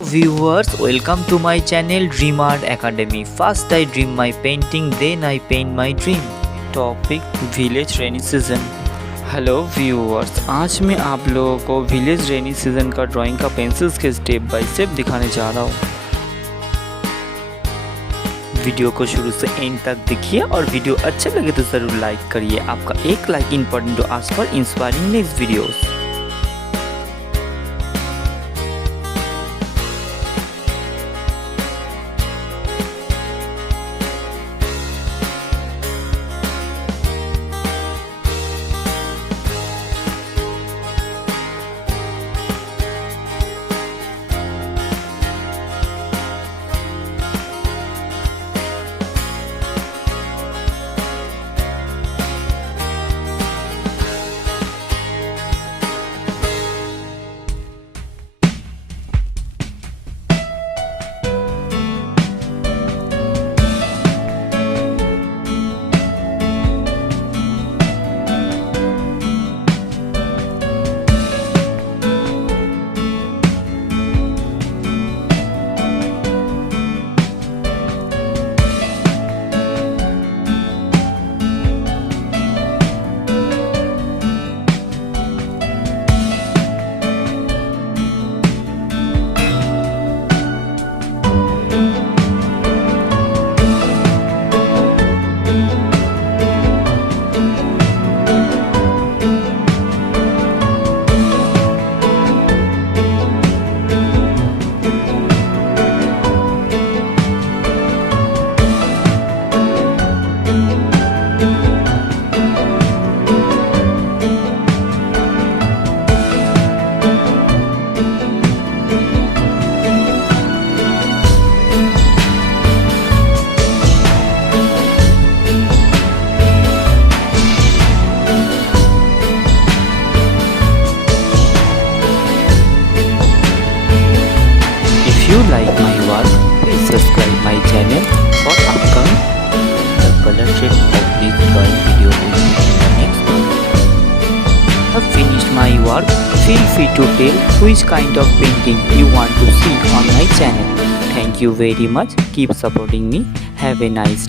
Viewers, welcome to my channel Dream Art Academy. First I dream my painting, then I paint my dream. Topic Village Rainy Season. Hello viewers, आज मैं आप लोगों को village rainy season का drawing का pencil sketch step by step दिखाने जा रहा हूँ। वीडियो को शुरू से एंड तक देखिए और वीडियो अच्छा लगे तो ज़रूर लाइक करिए। आपका एक like important to us for inspiring next videos. If you like my work, please subscribe my channel for upcoming the color shade of this drawing video will be in the next one. Have finished my work, feel free to tell which kind of painting you want to see on my channel. Thank you very much. Keep supporting me. Have a nice day.